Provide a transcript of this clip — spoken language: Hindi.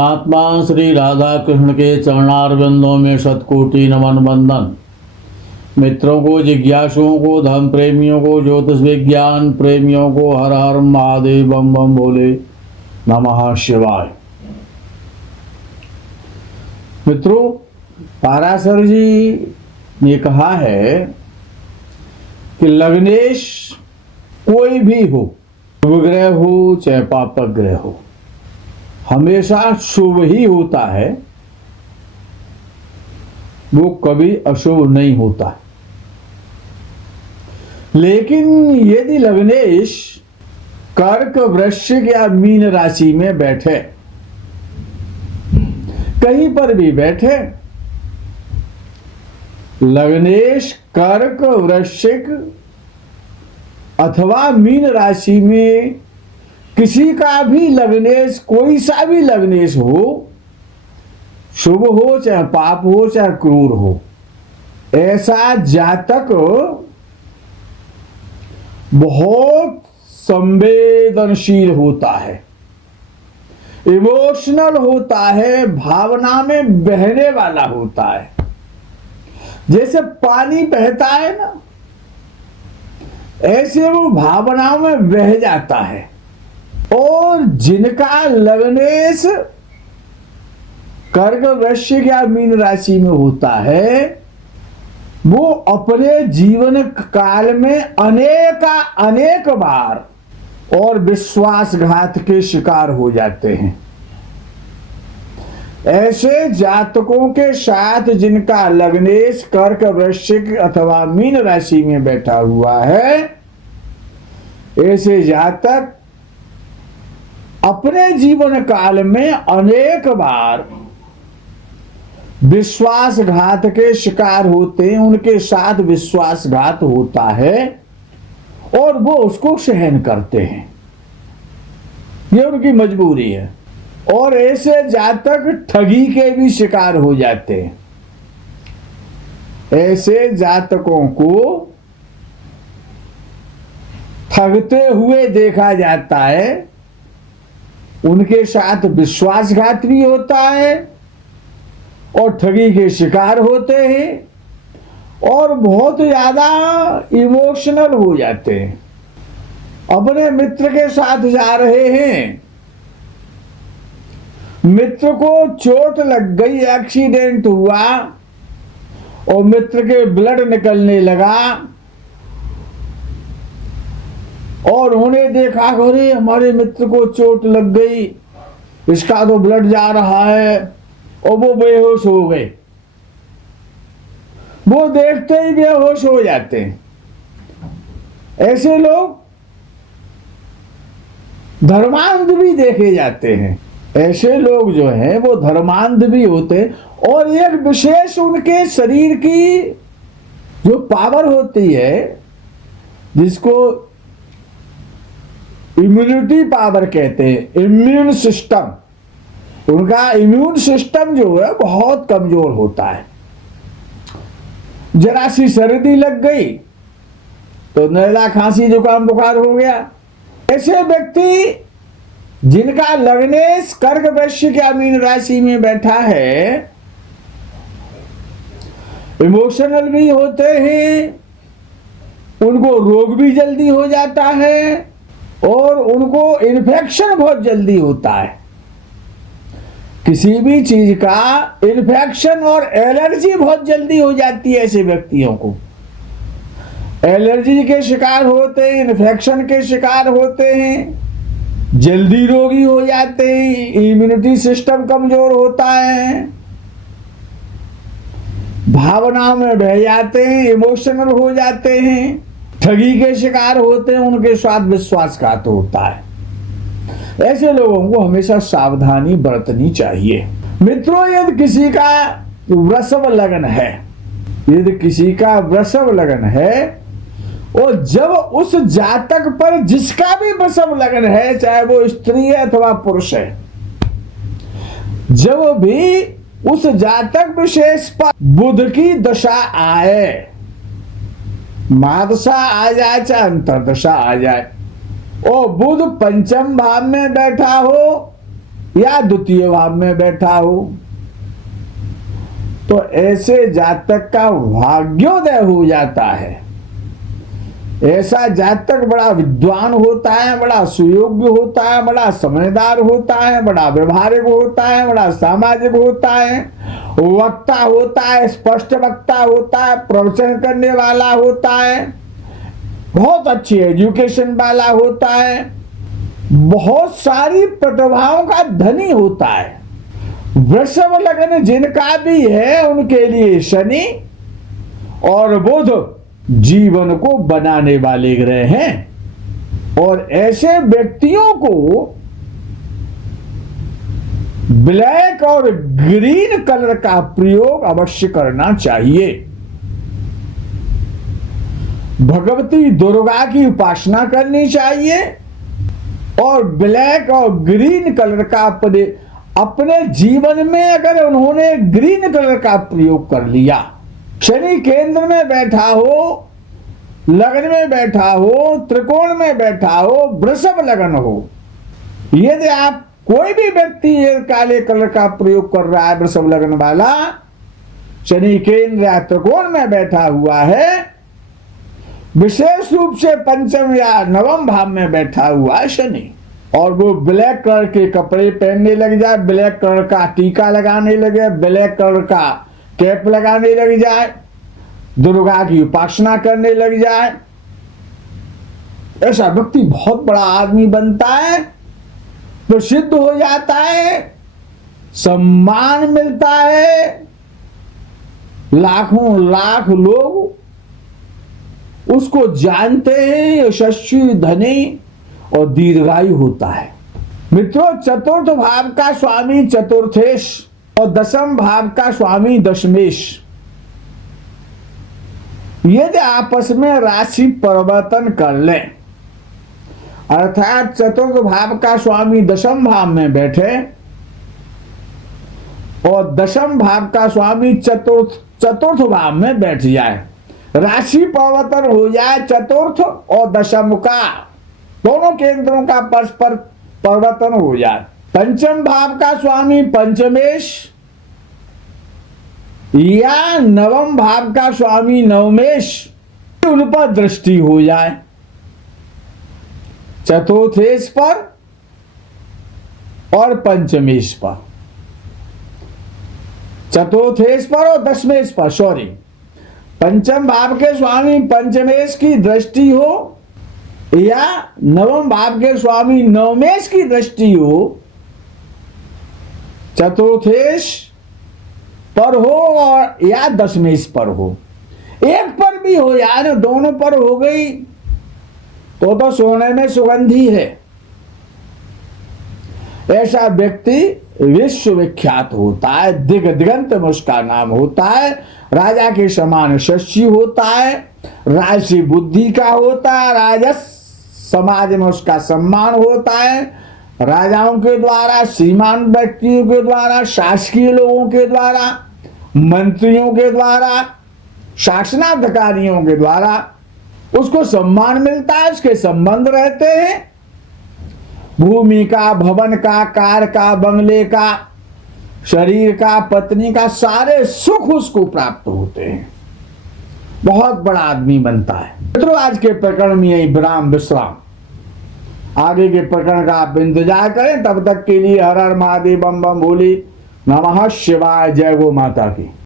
महात्मा श्री राधा कृष्ण के चरणारविंदों में शतकोटि नमन वंदन। मित्रों को, जिज्ञासुओं को, धर्म प्रेमियों को, ज्योतिष विज्ञान प्रेमियों को हर हर महादेव बम बम बोले नमः शिवाय। मित्रों, पाराशर जी ने कहा है कि लग्नेश कोई भी हो, शुभ ग्रह हो चाहे पापक ग्रह हो, हमेशा शुभ ही होता है, वो कभी अशुभ नहीं होता। लेकिन यदि लग्नेश कर्क, वृश्चिक या मीन राशि में बैठे, कहीं पर भी बैठे, लग्नेश कर्क, वृश्चिक अथवा मीन राशि में किसी का भी लग्नेश, कोई सा भी लग्नेश हो, शुभ हो चाहे पाप हो चाहे क्रूर हो, ऐसा जातक बहुत संवेदनशील होता है, इमोशनल होता है, भावना में बहने वाला होता है। जैसे पानी बहता है ना, ऐसे वो भावनाओं में बह जाता है। और जिनका लग्नेश कर्क, वृश्चिक या मीन राशि में होता है, वो अपने जीवन काल में अनेक बार और विश्वासघात के शिकार हो जाते हैं। ऐसे जातकों के साथ जिनका लग्नेश कर्क, वृश्चिक अथवा मीन राशि में बैठा हुआ है, ऐसे जातक अपने जीवन काल में अनेक बार विश्वासघात के शिकार होते हैं। उनके साथ विश्वासघात होता है और वो उसको सहन करते हैं, ये उनकी मजबूरी है। और ऐसे जातक ठगी के भी शिकार हो जाते हैं। ऐसे जातकों को ठगते हुए देखा जाता है, उनके साथ विश्वासघात भी होता है और ठगी के शिकार होते हैं और बहुत ज्यादा इमोशनल हो जाते हैं। अपने मित्र के साथ जा रहे हैं, मित्र को चोट लग गई, एक्सीडेंट हुआ और मित्र के ब्लड निकलने लगा और उन्हें देखा, अरे हमारे मित्र को चोट लग गई, इसका तो ब्लड जा रहा है, और वो बेहोश हो गए। वो देखते ही बेहोश हो जाते हैं। ऐसे लोग धर्मांध भी देखे जाते हैं। ऐसे लोग जो हैं वो धर्मांध भी होते हैं। और एक विशेष उनके शरीर की जो पावर होती है, जिसको इम्यूनिटी पावर कहते हैं, इम्यून सिस्टम, उनका इम्यून सिस्टम जो है बहुत कमजोर होता है। जरा सी सर्दी लग गई तो नैला, खांसी, जुकाम, बुखार हो गया। ऐसे व्यक्ति जिनका लग्नेश कर्क, वृश्चिक या मीन राशि में बैठा है, इमोशनल भी होते हैं, उनको रोग भी जल्दी हो जाता है और उनको इन्फेक्शन बहुत जल्दी होता है। किसी भी चीज का इन्फेक्शन और एलर्जी बहुत जल्दी हो जाती है। ऐसे व्यक्तियों को एलर्जी के शिकार होते हैं, इन्फेक्शन के शिकार होते हैं, जल्दी रोगी हो जाते हैं, इम्यूनिटी सिस्टम कमजोर होता है, भावनाओं में बह जाते हैं, इमोशनल हो जाते हैं, ठगी के शिकार होते हैं, उनके साथ विश्वासघात होता है। ऐसे लोगों को हमेशा सावधानी बरतनी चाहिए। मित्रों, यदि किसी का वृषभ लग्न है, यदि किसी का वृषभ लग्न है, और जब उस जातक पर, जिसका भी वृषभ लग्न है, चाहे वो स्त्री है अथवा पुरुष है, जब भी उस जातक विशेष पर बुध की दशा आए, महादशा आ जाए चाहे अंतरदशा आ जाए, और बुध पंचम भाव में बैठा हो या द्वितीय भाव में बैठा हो, तो ऐसे जातक का भाग्योदय हो जाता है। ऐसा जातक बड़ा विद्वान होता है, बड़ा सुयोग्य होता है, बड़ा समझदार होता है, बड़ा व्यवहारिक होता है, बड़ा सामाजिक होता है, वक्ता होता है, स्पष्ट वक्ता होता है, प्रवचन करने वाला होता है, बहुत अच्छी एजुकेशन वाला होता है, बहुत सारी प्रतिभाओं का धनी होता है। वृषभ लग्न जिनका भी है उनके लिए शनि और बुध जीवन को बनाने वाले ग्रह हैं, और ऐसे व्यक्तियों को ब्लैक और ग्रीन कलर का प्रयोग अवश्य करना चाहिए। भगवती दुर्गा की उपासना करनी चाहिए और ब्लैक और ग्रीन कलर का अपने जीवन में अगर उन्होंने ग्रीन कलर का प्रयोग कर लिया, शनि केंद्र में बैठा हो, लग्न में बैठा हो, त्रिकोण में बैठा हो, वृषभ लग्न हो, यदि आप कोई भी व्यक्ति काले कलर का प्रयोग कर रहा है, वृषभ लग्न वाला, शनि केंद्र या त्रिकोण में बैठा हुआ है, विशेष रूप से पंचम या नवम भाव में बैठा हुआ है शनि, और वो ब्लैक कलर के कपड़े पहनने लग जाए, ब्लैक कलर का टीका लगाने लगे, ब्लैक कलर का कैप लगाने लग जाए, दुर्गा की उपासना करने लग जाए, ऐसा व्यक्ति बहुत बड़ा आदमी बनता है, प्रसिद्ध हो जाता है, सम्मान मिलता है, लाखों लाख लोग उसको जानते हैं, यशस्वी, धनी और दीर्घायु होता है। मित्रों, चतुर्थ भाव का स्वामी चतुर्थेश और दशम भाव का स्वामी दशमेश यदि आपस में राशि परिवर्तन कर लें, अर्थात चतुर्थ भाव का स्वामी दशम भाव में बैठे और दशम भाव का स्वामी चतुर्थ भाव में बैठ जाए, राशि परिवर्तन हो जाए चतुर्थ और दशम का, दोनों केंद्रों का परस्पर परिवर्तन हो जाए। पंचम भाव का स्वामी पंचमेश या नवम भाव का स्वामी नवमेश, उन पर दृष्टि हो जाए, चतुर्थेश पर और पंचमेश पर, चतुर्थेश पर और दशमेश पर, सॉरी, पंचम भाव के स्वामी पंचमेश की दृष्टि हो या नवम भाव के स्वामी नवमेश की दृष्टि हो, चतुर्थेश पर हो और या दशमेश पर हो, एक पर भी हो यार, दोनों पर हो गई तो सोने में सुगंधी है। ऐसा व्यक्ति विश्वविख्यात होता है, दिगंत में उसका नाम होता है, राजा के समान यशस्वी होता है, राजसी बुद्धि का होता है, राजस समाज में उसका सम्मान होता है, राजाओं के द्वारा, श्रीमान व्यक्तियों के द्वारा, शासकीय लोगों के द्वारा, मंत्रियों के द्वारा, शासनाधिकारियों के द्वारा उसको सम्मान मिलता है, उसके संबंध रहते हैं, भूमि का, भवन का, कार का, बंगले का, शरीर का, पत्नी का, सारे सुख उसको प्राप्त होते हैं, बहुत बड़ा आदमी बनता है। मित्रों, आज के प्रकरण में यही विराम विश्राम, आगे के प्रकरण का आप इंतजार करें, तब तक के लिए हर हर महादेव, बम बम भोले, नमः शिवाय, जय गो माता की।